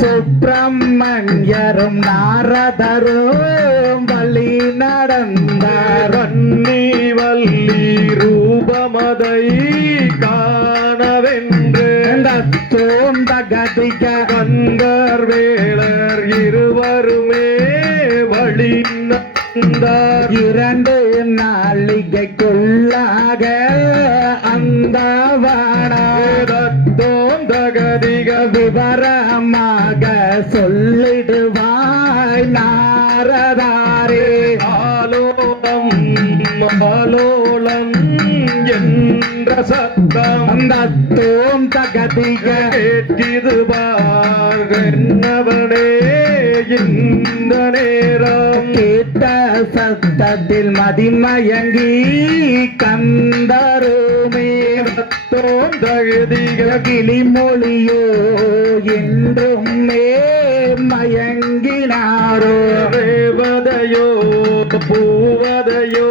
சுப்பிரமணியரும் நாரதரும் வழி நடந்தார். வன்னி வள்ளி ரூபமதை காணவென்று தோந்தகதிக கந்தர் வேளர் இருவருமே வழி நடந்தார். 2 நாளிகைக்குள்ளாக அந்த தோந்தகதிக விவரமாக சொல்லிடுவாய் நாரதாரே. ஆலோலம் ஆலோலம் என்ற சத்தம் அந்த தோந்தகதிக கேட்டிதுவார் என்னவனே இந்த நேரம். கேட்ட சத்தத்தில் மதிமயங்கி கந்தருமே தோந்தகதிக கிளிமொழியோ என்றும் மயங்கினாரோ. தேவதையோ பூவதையோ